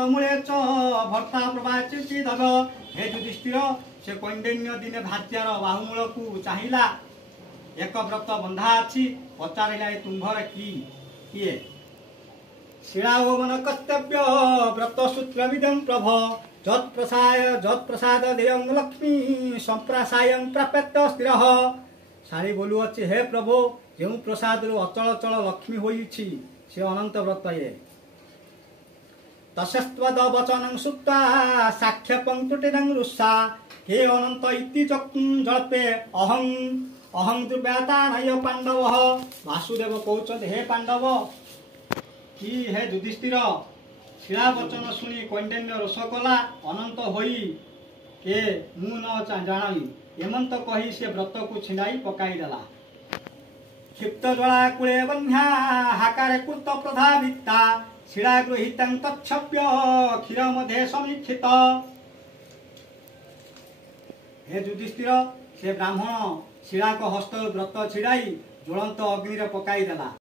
हस्तमूले च भर्ता प्रभाचिति दग। हे युधिष्ठिर से कौंडिन्य दिने भाज्यार बाहुमूल को चाहिला एक व्रत बंधा अच्छी पचारे तुम्भर किए शिलाओवन कर्तव्य व्रत सूत्रमिदं प्रभ जत्प्रसाद देयं लक्ष्मी संप्रासायं प्राप्त स्थिर। शाली बोलुअछि हे प्रभु जो प्रसाद अचल अचल लक्ष्मी होइछि से अनंत व्रत ये तस्यस्त्वद वचनं सुत्वा साक्ष्य पंक्तुटिनं रुषा हे अनंत इति जल्पे अहं अहं दुर्व्यातानय पांडव। वासुदेव कहते हे पांडव कि हे युधिष्ठिर शिला वचन शुणी कौंडिन्य रोष कला अनंत होई के मु न जानी एमंत कही से व्रत को छिंडाई पकाईदेला। क्षिप्त ज्वाला कूले बन्या हाकारे कृत प्रधाविता शिला गृहीतं तच्छप्य क्षीर मध्ये समीक्षित। हे युधिष्ठिर से ब्राह्मण शिला को हस्त व्रत छिड़ाई ज्वलंत अग्नि पकाईदेला।